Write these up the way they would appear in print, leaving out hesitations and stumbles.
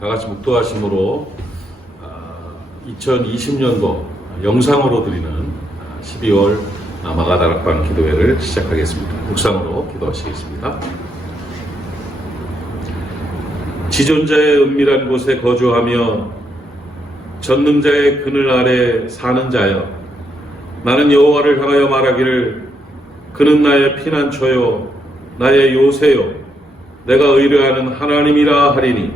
다 같이 묵도하심으로 2020년도 영상으로 드리는 12월 마가다락방 기도회를 시작하겠습니다. 묵상으로 기도하시겠습니다. 지존자의 은밀한 곳에 거주하며 전능자의 그늘 아래 사는 자여, 나는 여호와를 향하여 말하기를 그는 나의 피난처요 나의 요새요 내가 의뢰하는 하나님이라 하리니,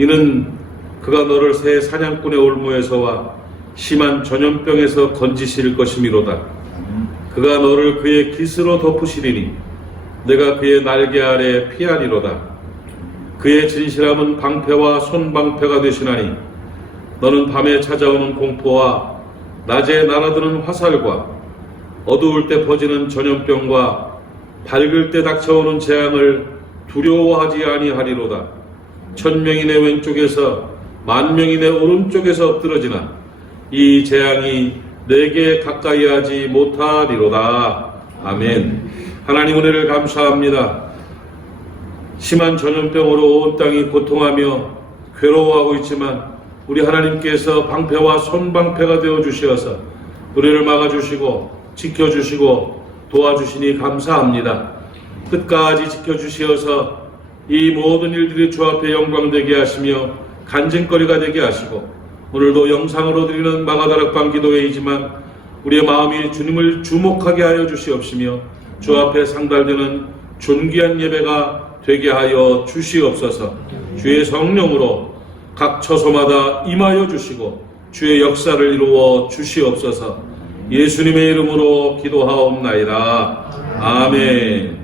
이는 그가 너를 새 사냥꾼의 올무에서와 심한 전염병에서 건지실 것이미로다. 그가 너를 그의 깃으로 덮으시리니 내가 그의 날개 아래 피하리로다. 그의 진실함은 방패와 손방패가 되시나니 너는 밤에 찾아오는 공포와 낮에 날아드는 화살과 어두울 때 퍼지는 전염병과 밝을 때 닥쳐오는 재앙을 두려워하지 아니하리로다. 1000명이 내 왼쪽에서 10,000명이 내 오른쪽에서 엎드러지나 이 재앙이 내게 가까이 하지 못하리로다. 아멘. 하나님 은혜를 감사합니다. 심한 전염병으로 온 땅이 고통하며 괴로워하고 있지만 우리 하나님께서 방패와 손방패가 되어 주시어서 우리를 막아주시고 지켜주시고 도와주시니 감사합니다. 끝까지 지켜주시어서 이 모든 일들이 주 앞에 영광되게 하시며 간증거리가 되게 하시고, 오늘도 영상으로 드리는 마가다락방 기도회이지만 우리의 마음이 주님을 주목하게 하여 주시옵시며 주 앞에 상달되는 존귀한 예배가 되게 하여 주시옵소서. 주의 성령으로 각 처소마다 임하여 주시고 주의 역사를 이루어 주시옵소서. 예수님의 이름으로 기도하옵나이다. 아멘.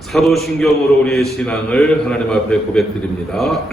사도신경으로 우리의 신앙을 하나님 앞에 고백드립니다.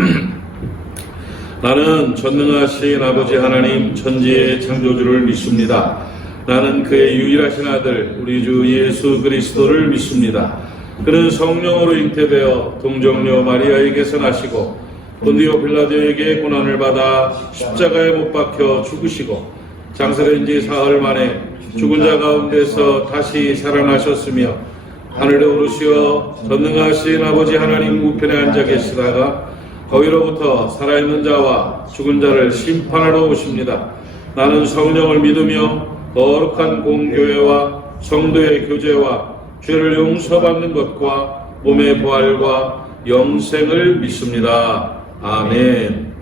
나는 전능하신 아버지 하나님 천지의 창조주를 믿습니다. 나는 그의 유일하신 아들 우리 주 예수 그리스도를 믿습니다. 그는 성령으로 잉태되어 동정녀 마리아에게서 나시고 본디오 빌라도에게 고난을 받아 십자가에 못 박혀 죽으시고 장사된 지 사흘 만에 죽은 자 가운데서 다시 살아나셨으며 하늘에 오르시어 전능하신 아버지 하나님 우편에 앉아 계시다가 거기로부터 살아있는 자와 죽은 자를 심판하러 오십니다. 나는 성령을 믿으며 거룩한 공교회와 성도의 교제와 죄를 용서받는 것과 몸의 부활과 영생을 믿습니다. 아멘.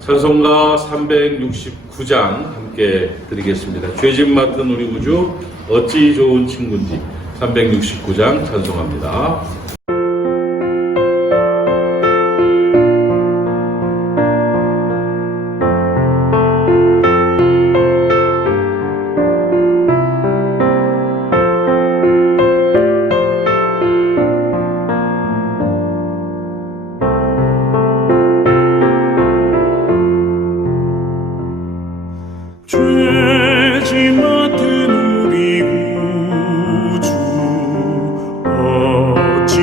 찬송가 369장 함께 드리겠습니다. 죄짐 맡은 우리 구주 어찌 좋은 친구인지 369장 찬송합니다. 죄짐 맡은 우리 구주 어찌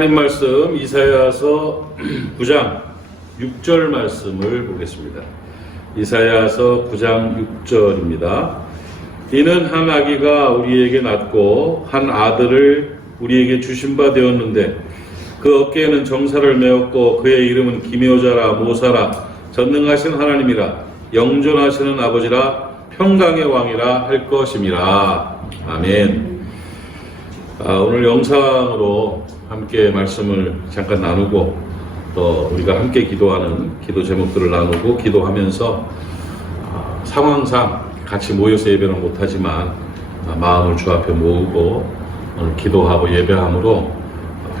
하나님 말씀 이사야서 9장 6절 말씀을 보겠습니다. 이사야서 9장 6절입니다. 이는 한 아기가 우리에게 낳고 한 아들을 우리에게 주신 바 되었는데 그 어깨에는 정사를 메었고 그의 이름은 기묘자라 모사라 전능하신 하나님이라 영존하시는 아버지라 평강의 왕이라 할 것임이라. 아멘. 오늘 영상으로 함께 말씀을 잠깐 나누고 또 우리가 함께 기도하는 기도 제목들을 나누고 기도하면서 상황상 같이 모여서 예배는 못하지만 마음을 주 앞에 모으고 오늘 기도하고 예배함으로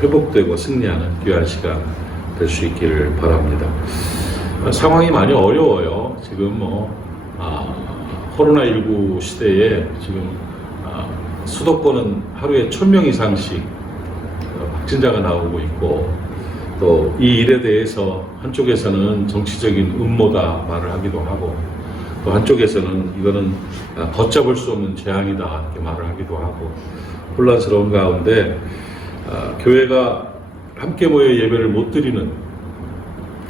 회복되고 승리하는 귀한 시간 될 수 있기를 바랍니다. 상황이 많이 어려워요. 지금 코로나19 시대에 지금 수도권은 하루에 1000명 이상씩 확진자가 나오고 있고 또 이 일에 대해서 한쪽에서는 정치적인 음모다 말을 하기도 하고 또 한쪽에서는 이거는 걷잡을 수 없는 재앙이다 이렇게 말을 하기도 하고 혼란스러운 가운데 교회가 함께 모여 예배를 못 드리는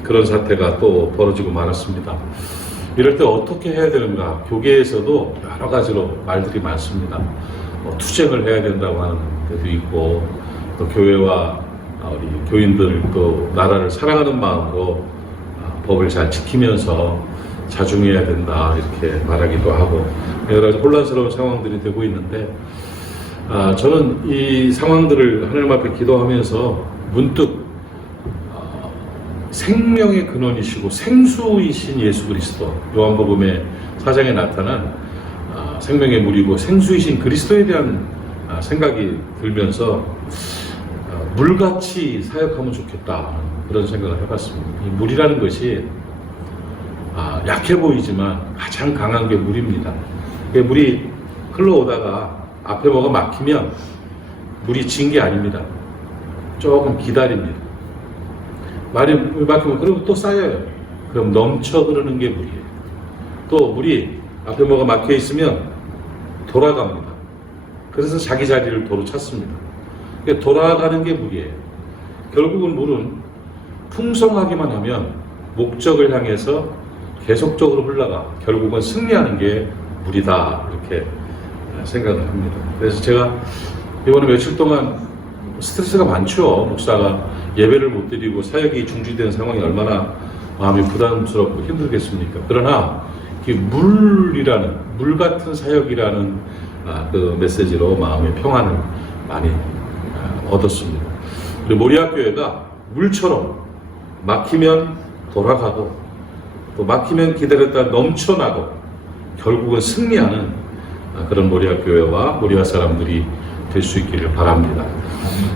그런 사태가 또 벌어지고 말았습니다. 이럴 때 어떻게 해야 되는가? 교계에서도 여러 가지로 말들이 많습니다. 투쟁을 해야 된다고 하는 데도 있고 또 교회와 우리 교인들 또 나라를 사랑하는 마음으로 법을 잘 지키면서 자중해야 된다 이렇게 말하기도 하고 여러 가지 혼란스러운 상황들이 되고 있는데 저는 이 상황들을 하나님 앞에 기도하면서 문득 생명의 근원이시고 생수이신 예수 그리스도 요한복음의 4장에 나타난 생명의 물이고 생수이신 그리스도에 대한 생각이 들면서 물같이 사역하면 좋겠다 그런 생각을 해봤습니다. 이 물이라는 것이 약해 보이지만 가장 강한 게 물입니다. 물이 흘러오다가 앞에 뭐가 막히면 물이 진 게 아닙니다. 조금 기다립니다. 말이 막히면 그리고 또 쌓여요. 그럼 넘쳐 흐르는 게 물이에요. 또 물이 앞에 뭐가 막혀 있으면 돌아갑니다. 그래서 자기 자리를 도로 찾습니다. 그러니까 돌아가는 게 물이에요. 결국은 물은 풍성하기만 하면 목적을 향해서 계속적으로 흘러가 결국은 승리하는 게 물이다 이렇게 생각을 합니다. 그래서 제가 이번에 며칠 동안 스트레스가 많죠. 목사가 예배를 못 드리고 사역이 중지된 상황이 얼마나 마음이 부담스럽고 힘들겠습니까? 그러나 물이라는 물 같은 사역이라는 그 메시지로 마음의 평안을 많이 얻었습니다. 우리 모리아교회가 물처럼 막히면 돌아가고 또 막히면 기다렸다 넘쳐나고 결국은 승리하는 그런 모리아교회와 모리아 사람들이 될 수 있기를 바랍니다.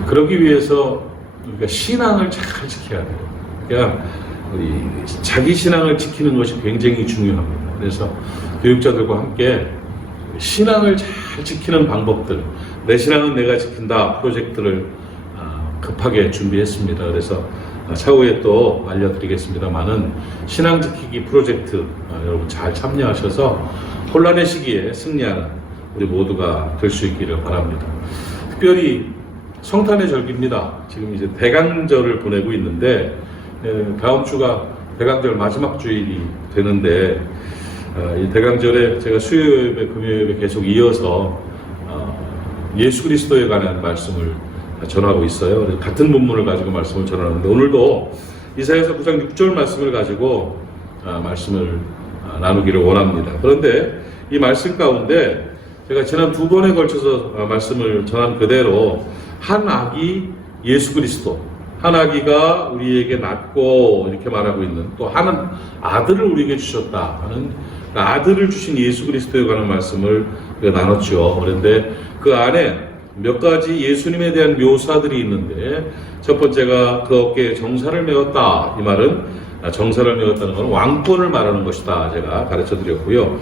그러기 위해서 우리가 신앙을 잘 지켜야 돼요. 그러니까 우리 자기 신앙을 지키는 것이 굉장히 중요합니다. 그래서 교육자들과 함께 신앙을 잘 지키는 방법들, 내 신앙은 내가 지킨다 프로젝트를 급하게 준비했습니다. 그래서 차후에 또 알려드리겠습니다만은 신앙 지키기 프로젝트 여러분 잘 참여하셔서 혼란의 시기에 승리하는 우리 모두가 될 수 있기를 바랍니다. 특별히 성탄의 절기입니다. 지금 이제 대강절을 보내고 있는데 다음 주가 대강절 마지막 주일이 되는데 이 대강절에 제가 수요예배, 금요예배 계속 이어서 예수 그리스도에 관한 말씀을 전하고 있어요. 그래서 같은 본문을 가지고 말씀을 전하는데 오늘도 이사야서 9장 6절 말씀을 가지고 말씀을 나누기를 원합니다. 그런데 이 말씀 가운데 제가 지난 2번에 걸쳐서 말씀을 전한 그대로 한 아기 예수 그리스도, 한 아기가 우리에게 낳고 이렇게 말하고 있는 또 한 아들을 우리에게 주셨다 하는 아들을 주신 예수 그리스도에 관한 말씀을 나눴죠. 그런데 그 안에 몇 가지 예수님에 대한 묘사들이 있는데 첫 번째가 그 어깨에 정사를 메었다. 이 말은 정사를 메었다는 것은 왕권을 말하는 것이다. 제가 가르쳐 드렸고요.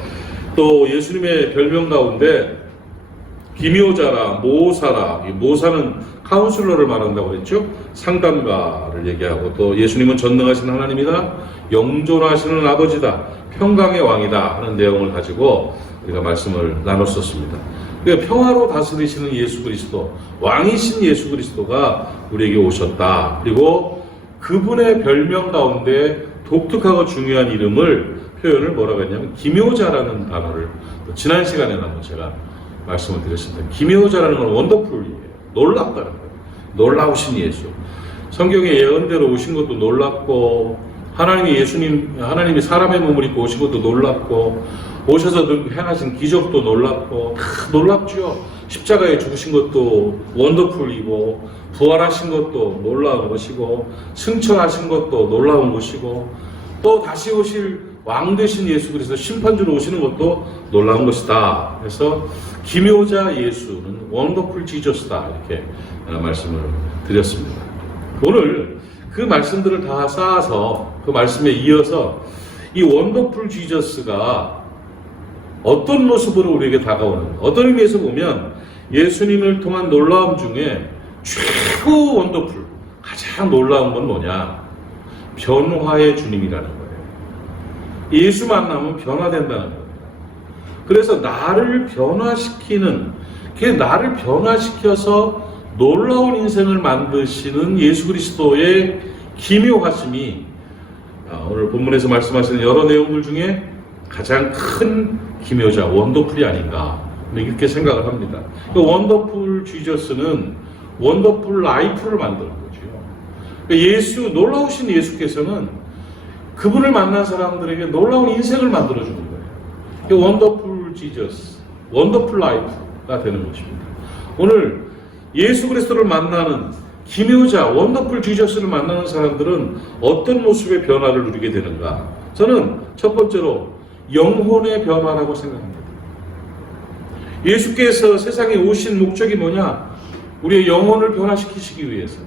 또 예수님의 별명 가운데 기묘자라, 모사라, 이 모사는 카운슬러를 말한다고 그랬죠. 상담가를 얘기하고 또 예수님은 전능하신 하나님이다, 영존하시는 아버지다, 평강의 왕이다 하는 내용을 가지고 우리가 말씀을 나눴었습니다. 그러니까 평화로 다스리시는 예수 그리스도, 왕이신 예수 그리스도가 우리에게 오셨다. 그리고 그분의 별명 가운데 독특하고 중요한 이름을 표현을 뭐라고 했냐면 기묘자라는 단어를 지난 시간에는 한번 제가 말씀을 드렸습니다. 기묘자라는 건 원더풀이에요. 놀랍다는 거예요. 놀라우신 예수. 성경에 예언대로 오신 것도 놀랍고, 하나님이 사람의 몸을 입고 오신 것도 놀랍고, 오셔서 행하신 기적도 놀랍고, 다 놀랍죠. 십자가에 죽으신 것도 원더풀이고, 부활하신 것도 놀라운 것이고, 승천하신 것도 놀라운 것이고, 또 다시 오실 왕 되신 예수 그리스도 심판주로 오시는 것도 놀라운 것이다. 그래서 기묘자 예수는 원더풀 지저스다, 이렇게 말씀을 드렸습니다. 오늘 그 말씀들을 다 쌓아서 그 말씀에 이어서 이 원더풀 지저스가 어떤 모습으로 우리에게 다가오는, 어떤 의미에서 보면 예수님을 통한 놀라움 중에 최고 원더풀, 가장 놀라운 건 뭐냐? 변화의 주님이라는 거예요. 예수 만나면 변화된다는 거예요. 그래서 나를 변화시키는, 나를 변화시켜서 놀라운 인생을 만드시는 예수 그리스도의 기묘하심이 오늘 본문에서 말씀하시는 여러 내용들 중에 가장 큰 기묘자, 원더풀이 아닌가, 이렇게 생각을 합니다. 그 원더풀 지저스는 원더풀 라이프를 만드는 거죠. 놀라우신 예수께서는 그분을 만난 사람들에게 놀라운 인생을 만들어주는 거예요. 원더풀 지저스, 원더풀 라이프가 되는 것입니다. 오늘 예수 그리스도를 만나는 기묘자, 원더풀 지저스를 만나는 사람들은 어떤 모습의 변화를 누리게 되는가? 저는 첫 번째로 영혼의 변화라고 생각합니다. 예수께서 세상에 오신 목적이 뭐냐? 우리의 영혼을 변화시키시기 위해서.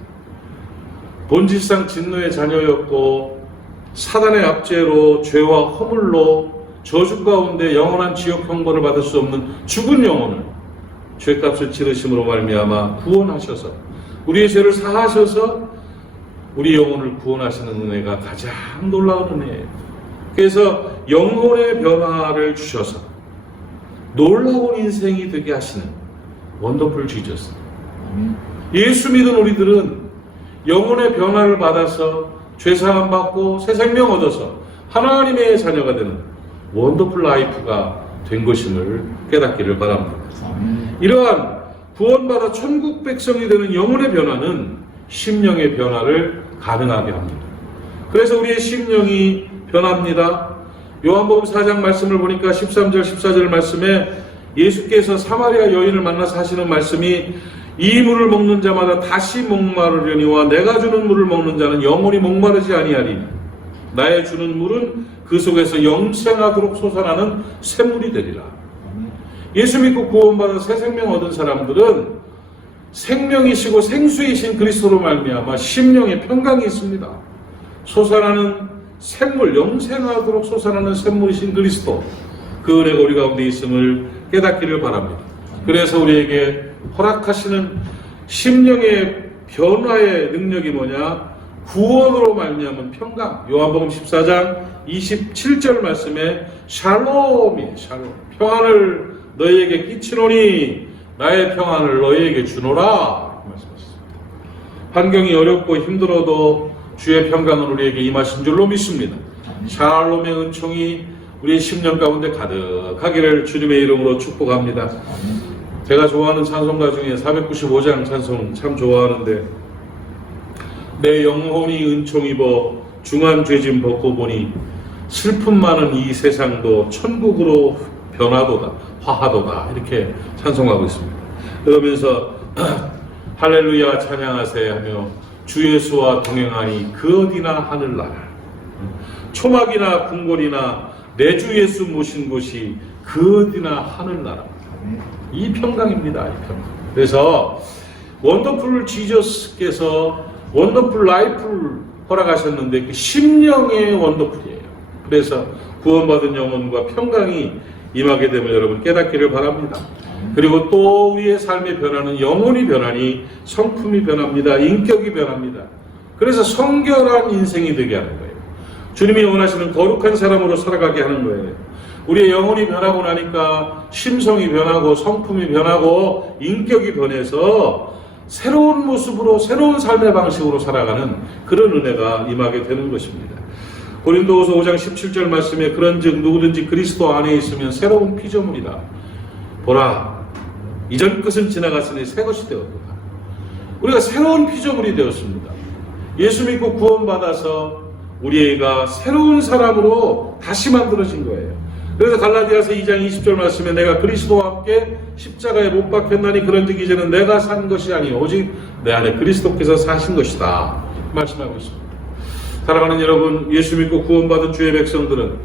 본질상 진노의 자녀였고 사단의 압제로 죄와 허물로 저주 가운데 영원한 지옥 형벌을 받을 수 없는 죽은 영혼을 죄값을 치르심으로 말미암아 구원하셔서 우리의 죄를 사하셔서 우리 영혼을 구원하시는 은혜가 가장 놀라운 은혜예요. 그래서 영혼의 변화를 주셔서 놀라운 인생이 되게 하시는 원더풀 지저스. 예수 믿은 우리들은 영혼의 변화를 받아서 죄사함 받고 새 생명 얻어서 하나님의 자녀가 되는 원더풀 라이프가 된 것임을 깨닫기를 바랍니다. 이러한 구원받아 천국 백성이 되는 영혼의 변화는 심령의 변화를 가능하게 합니다. 그래서 우리의 심령이 변합니다. 요한복음 4장 말씀을 보니까 13절 14절 말씀에 예수께서 사마리아 여인을 만나서 하시는 말씀이 이 물을 먹는 자마다 다시 목마르려니와 내가 주는 물을 먹는 자는 영원히 목마르지 아니하리니 나의 주는 물은 그 속에서 영생하도록 솟아나는 샘물이 되리라. 예수 믿고 구원받아 새 생명 얻은 사람들은 생명이시고 생수이신 그리스도로 말미암아 심령에 평강이 있습니다. 솟아나는 샘물, 영생하도록 솟아나는 샘물이신 그리스도, 그 은혜가 우리 가운데 있음을 깨닫기를 바랍니다. 그래서 우리에게 허락하시는 심령의 변화의 능력이 뭐냐? 구원으로 말미암은 평강. 요한복음 14장 27절 말씀에 샬롬이 샬롬, 평안을 너희에게 끼치노니 나의 평안을 너희에게 주노라 말씀하셨습니다. 환경이 어렵고 힘들어도 주의 평강은 우리에게 임하신 줄로 믿습니다. 샬롬의 은총이 우리의 심령 가운데 가득하기를 주님의 이름으로 축복합니다. 제가 좋아하는 찬송가 중에 495장 찬송 참 좋아하는데, 내 영혼이 은총 입어 중한 죄짐 벗고 보니 슬픔 많은 이 세상도 천국으로 변하도다 화하도다, 이렇게 찬송하고 있습니다. 그러면서 할렐루야 찬양하세 하며 주 예수와 동행하니 그 어디나 하늘나라, 초막이나 궁궐이나 내 주 예수 모신 곳이 그 어디나 하늘나라. 이 평강입니다. 이 평강. 그래서 원더풀 지저스께서 원더풀 라이프를 허락하셨는데 그 심령의 원더풀이에요. 그래서 구원받은 영혼과 평강이 임하게 되면 여러분 깨닫기를 바랍니다. 그리고 또 우리의 삶의 변화는 영혼이 변하니 성품이 변합니다. 인격이 변합니다. 그래서 성결한 인생이 되게 하는 거예요. 주님이 원하시는 거룩한 사람으로 살아가게 하는 거예요. 우리의 영혼이 변하고 나니까 심성이 변하고 성품이 변하고 인격이 변해서 새로운 모습으로 새로운 삶의 방식으로 살아가는 그런 은혜가 임하게 되는 것입니다. 고린도후서 5장 17절 말씀에 그런즉 누구든지 그리스도 안에 있으면 새로운 피조물이다. 보라, 이전 것은 지나갔으니 새 것이 되었도다. 우리가 새로운 피조물이 되었습니다. 예수 믿고 구원받아서 우리가 새로운 사람으로 다시 만들어진 거예요. 그래서 갈라디아서 2장 20절 말씀에 내가 그리스도와 함께 십자가에 못 박혔나니 그런즉 이제는 내가 산 것이 아니요 오직 내 안에 그리스도께서 사신 것이다 말씀하고 있습니다. 사랑하는 여러분, 예수 믿고 구원받은 주의 백성들은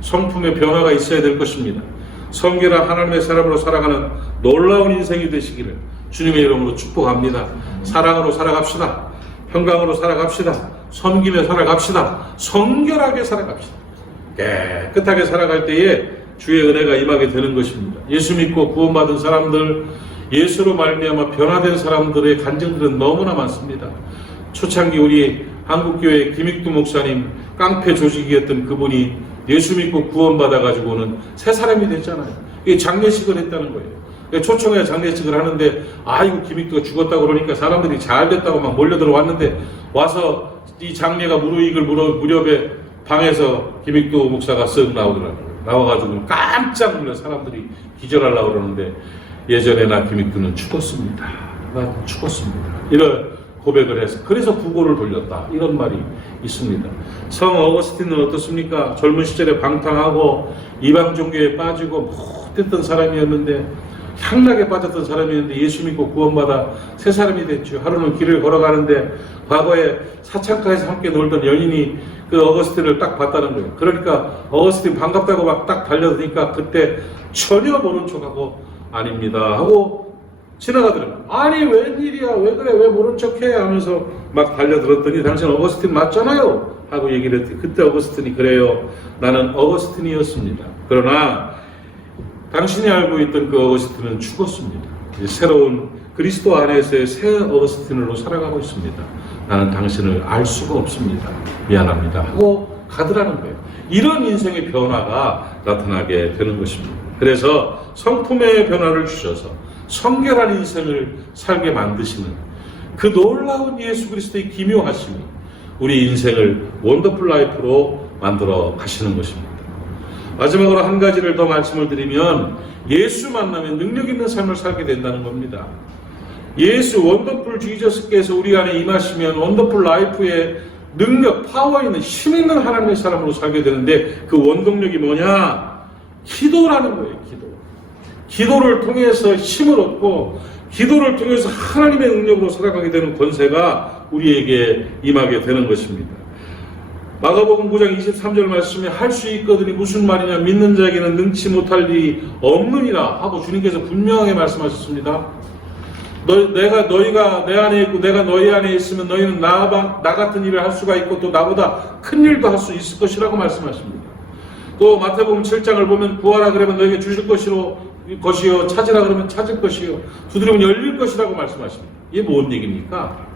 성품의 변화가 있어야 될 것입니다. 성결한 하나님의 사람으로 살아가는 놀라운 인생이 되시기를 주님의 이름으로 축복합니다. 사랑으로 살아갑시다. 평강으로 살아갑시다. 섬기며 살아갑시다. 성결하게 살아갑시다. 깨끗하게 살아갈 때에 주의 은혜가 임하게 되는 것입니다. 예수 믿고 구원받은 사람들, 예수로 말미암아 변화된 사람들의 간증들은 너무나 많습니다. 초창기 우리 한국교회 김익두 목사님 깡패 조직이었던 그분이 예수 믿고 구원받아가지고는 새 사람이 됐잖아요. 이게 장례식을 했다는 거예요. 초청에 장례식을 하는데 아이고 김익두가 죽었다고 그러니까 사람들이 잘 됐다고 막 몰려 들어왔는데 와서 이 장례가 무르익을 무렵에 방에서 김익두 목사가 쓱 나오더라고요. 나와가지고 깜짝 놀라 사람들이 기절하려고 그러는데 예전에 나 김익두는 죽었습니다. 나 죽었습니다. 이런 고백을 해서 그래서 부고를 돌렸다. 이런 말이 있습니다. 성 어거스틴은 어떻습니까? 젊은 시절에 방탕하고 이방 종교에 빠지고 못됐던 사람이었는데 향락에 빠졌던 사람이었는데 예수 믿고 구원받아 새 사람이 됐죠. 하루는 길을 걸어가는데 과거에 사창가에서 함께 놀던 연인이 그 어거스틴을 딱 봤다는 거예요. 그러니까 어거스틴 반갑다고 막 딱 달려드니까 그때 전혀 모른 척하고 아닙니다 하고 지나가더라고요. 아니 웬일이야, 왜 그래, 왜 모른 척해 하면서 막 달려들었더니 당신 어거스틴 맞잖아요 하고 얘기를 했더니 그때 어거스틴이 그래요, 나는 어거스틴이었습니다. 그러나 당신이 알고 있던 그 어거스틴은 죽었습니다. 이제 새로운 그리스도 안에서의 새 어거스틴으로 살아가고 있습니다. 나는 당신을 알 수가 없습니다. 미안합니다 하고 가더라는 거예요. 이런 인생의 변화가 나타나게 되는 것입니다. 그래서 성품의 변화를 주셔서 성결한 인생을 살게 만드시는 그 놀라운 예수 그리스도의 기묘하심이 우리 인생을 원더풀 라이프로 만들어 가시는 것입니다. 마지막으로 한 가지를 더 말씀을 드리면 예수 만나면 능력 있는 삶을 살게 된다는 겁니다. 예수 원더풀 지저스께서 우리 안에 임하시면 원더풀 라이프의 능력, 파워 있는 힘 있는 하나님의 사람으로 살게 되는데 그 원동력이 뭐냐? 기도라는 거예요. 기도를 통해서 힘을 얻고 기도를 통해서 하나님의 능력으로 살아가게 되는 권세가 우리에게 임하게 되는 것입니다. 마가복음 9장 23절 말씀에 할 수 있거든이 무슨 말이냐, 믿는 자에게는 능치 못할 일이 없느니라 하고 주님께서 분명하게 말씀하셨습니다. 너희가 내 안에 있고 내가 너희 안에 있으면 너희는 나 같은 일을 할 수가 있고 또 나보다 큰 일도 할 수 있을 것이라고 말씀하십니다. 또 마태복음 7장을 보면 구하라 그러면 너에게 주실 것이요 찾으라 그러면 찾을 것이요 두드리면 열릴 것이라고 말씀하십니다. 이게 뭔 얘기입니까?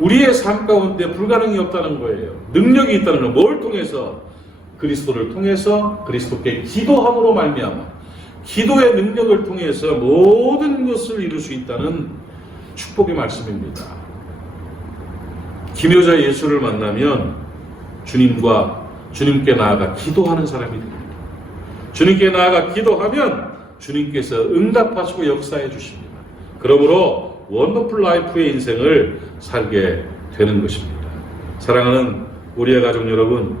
우리의 삶 가운데 불가능이 없다는 거예요. 능력이 있다는 건 뭘 통해서? 그리스도를 통해서 그리스도께 기도함으로 말미암아 기도의 능력을 통해서 모든 것을 이룰 수 있다는 축복의 말씀입니다. 기묘자 예수를 만나면 주님께 나아가 기도하는 사람이 됩니다. 주님께 나아가 기도하면 주님께서 응답하시고 역사해 주십니다. 그러므로 원더풀 라이프의 인생을 살게 되는 것입니다. 사랑하는 우리의 가족 여러분,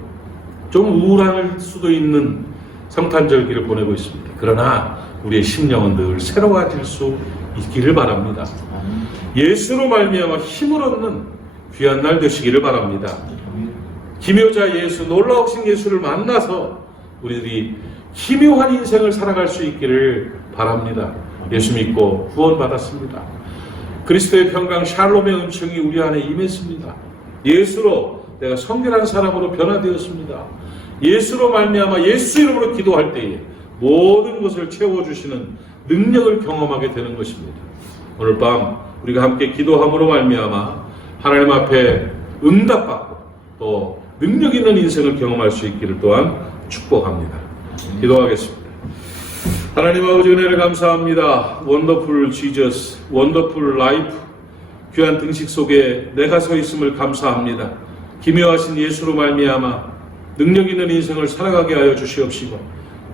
좀 우울할 수도 있는 성탄절기를 보내고 있습니다. 그러나 우리의 심령은 늘 새로워질 수 있기를 바랍니다. 예수로 말미암아 힘을 얻는 귀한 날 되시기를 바랍니다. 기묘자 예수, 놀라우신 예수를 만나서 우리들이 기묘한 인생을 살아갈 수 있기를 바랍니다. 예수 믿고 구원받았습니다. 그리스도의 평강 샬롬의 은총이 우리 안에 임했습니다. 예수로 내가 성결한 사람으로 변화되었습니다. 예수로 말미암아 예수 이름으로 기도할 때에 모든 것을 채워주시는 능력을 경험하게 되는 것입니다. 오늘 밤 우리가 함께 기도함으로 말미암아 하나님 앞에 응답받고 또 능력 있는 인생을 경험할 수 있기를 또한 축복합니다. 기도하겠습니다. 하나님 아버지 은혜를 감사합니다. 원더풀 지저스, 원더풀 라이프, 귀한 등식 속에 내가 서 있음을 감사합니다. 기묘하신 예수로 말미암아 능력 있는 인생을 살아가게 하여 주시옵시고,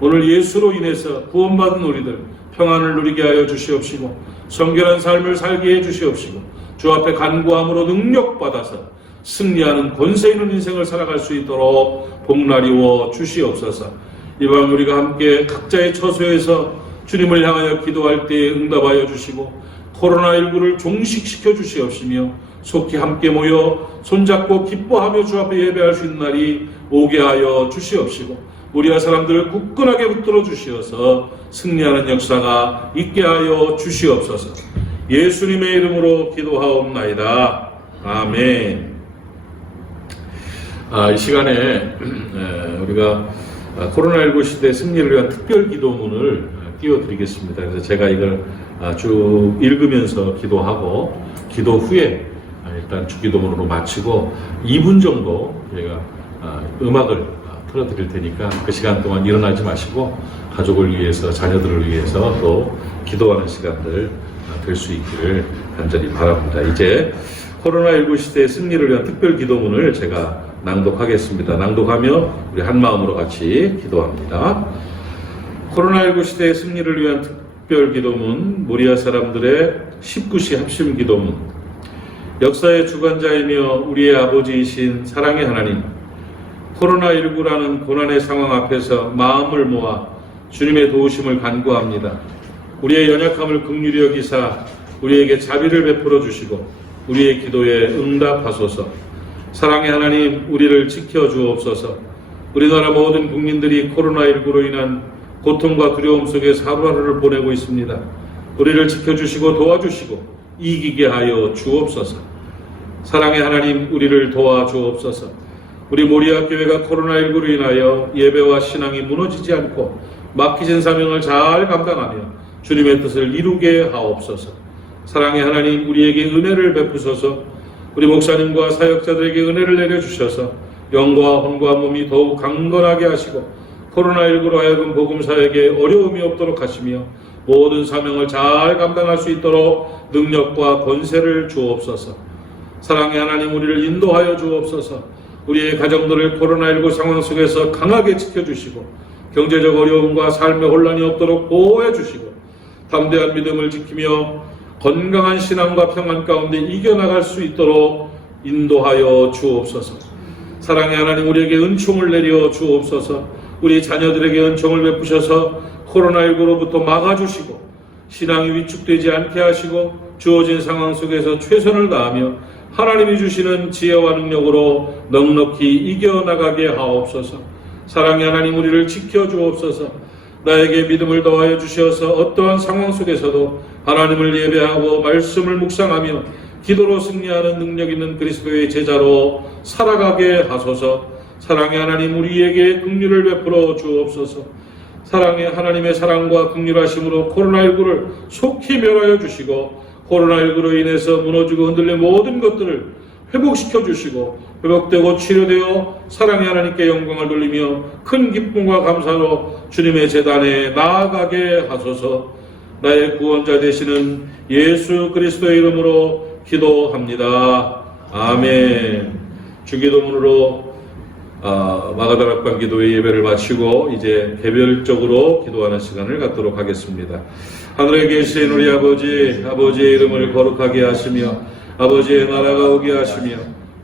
오늘 예수로 인해서 구원받은 우리들 평안을 누리게 하여 주시옵시고, 성결한 삶을 살게 해 주시옵시고, 주 앞에 간구함으로 능력받아서 승리하는 권세 있는 인생을 살아갈 수 있도록 복날이워 주시옵소서. 이밤 우리가 함께 각자의 처소에서 주님을 향하여 기도할 때에 응답하여 주시고, 코로나19를 종식시켜 주시옵시며, 속히 함께 모여 손잡고 기뻐하며 주 앞에 예배할 수 있는 날이 오게 하여 주시옵시고, 우리와 사람들을 굳건하게 붙들어 주시어서 승리하는 역사가 있게 하여 주시옵소서. 예수님의 이름으로 기도하옵나이다. 아멘. 이 시간에 우리가 코로나19 시대 승리를 위한 특별 기도문을 띄워드리겠습니다. 그래서 제가 이걸 쭉 읽으면서 기도하고, 기도 후에 일단 주기도문으로 마치고 2분 정도 저희가 음악을 틀어드릴 테니까 그 시간 동안 일어나지 마시고 가족을 위해서, 자녀들을 위해서 또 기도하는 시간들 될 수 있기를 간절히 바랍니다. 이제 코로나19 시대의 승리를 위한 특별 기도문을 제가 낭독하겠습니다. 낭독하며 우리 한 마음으로 같이 기도합니다. 코로나19 시대의 승리를 위한 특별 기도문, 모리아 사람들의 19시 합심 기도문. 역사의 주관자이며 우리의 아버지이신 사랑의 하나님, 코로나19라는 고난의 상황 앞에서 마음을 모아 주님의 도우심을 간구합니다. 우리의 연약함을 긍휼히 여기사 우리에게 자비를 베풀어 주시고 우리의 기도에 응답하소서. 사랑의 하나님, 우리를 지켜주옵소서. 우리나라 모든 국민들이 코로나19로 인한 고통과 두려움 속에서 하루하루를 보내고 있습니다. 우리를 지켜주시고 도와주시고 이기게 하여 주옵소서. 사랑의 하나님, 우리를 도와주옵소서. 우리 모리아 교회가 코로나19로 인하여 예배와 신앙이 무너지지 않고 맡기신 사명을 잘 감당하며 주님의 뜻을 이루게 하옵소서. 사랑의 하나님, 우리에게 은혜를 베푸소서. 우리 목사님과 사역자들에게 은혜를 내려주셔서 영과 혼과 몸이 더욱 강건하게 하시고 코로나19로 하여금 복음사에게 어려움이 없도록 하시며 모든 사명을 잘 감당할 수 있도록 능력과 권세를 주옵소서. 사랑의 하나님, 우리를 인도하여 주옵소서. 우리의 가정들을 코로나19 상황 속에서 강하게 지켜주시고 경제적 어려움과 삶의 혼란이 없도록 보호해 주시고 담대한 믿음을 지키며 건강한 신앙과 평안 가운데 이겨나갈 수 있도록 인도하여 주옵소서. 사랑의 하나님, 우리에게 은총을 내려 주옵소서. 우리 자녀들에게 은총을 베푸셔서 코로나19로부터 막아주시고 신앙이 위축되지 않게 하시고 주어진 상황 속에서 최선을 다하며 하나님이 주시는 지혜와 능력으로 넉넉히 이겨나가게 하옵소서. 사랑의 하나님, 우리를 지켜주옵소서. 나에게 믿음을 더하여 주셔서 어떠한 상황 속에서도 하나님을 예배하고 말씀을 묵상하며 기도로 승리하는 능력 있는 그리스도의 제자로 살아가게 하소서. 사랑의 하나님, 우리에게 긍휼을 베풀어 주옵소서. 사랑의 하나님의 사랑과 긍휼하심으로 코로나19를 속히 멸하여 주시고 코로나19로 인해서 무너지고 흔들린 모든 것들을 회복시켜 주시고 회복되고 치료되어 사랑의 하나님께 영광을 돌리며 큰 기쁨과 감사로 주님의 제단에 나아가게 하소서. 나의 구원자 되시는 예수 그리스도의 이름으로 기도합니다. 아멘. 주기도문으로 마가다락방 기도의 예배를 마치고 이제 개별적으로 기도하는 시간을 갖도록 하겠습니다. 하늘에 계신 우리 아버지, 아버지의 이름을 거룩하게 하시며 아버지의 나라가 오게 하시며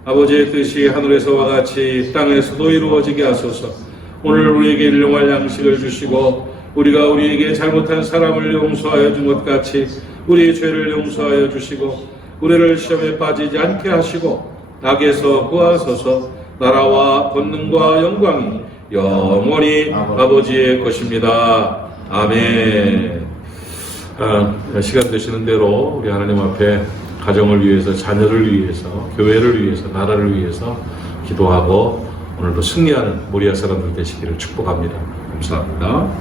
아버지의 뜻이 하늘에서와 같이 땅에서도 이루어지게 하소서. 오늘 우리에게 일용할 양식을 주시고 우리가 우리에게 잘못한 사람을 용서하여 준 것 같이 우리의 죄를 용서하여 주시고 우리를 시험에 빠지지 않게 하시고 악에서 구하소서. 나라와 권능과 영광이 영원히 아버지의 것입니다. 아멘. 시간 되시는 대로 우리 하나님 앞에 가정을 위해서, 자녀를 위해서, 교회를 위해서, 나라를 위해서 기도하고 오늘도 승리하는 모리아 사람들 되시기를 축복합니다. 감사합니다.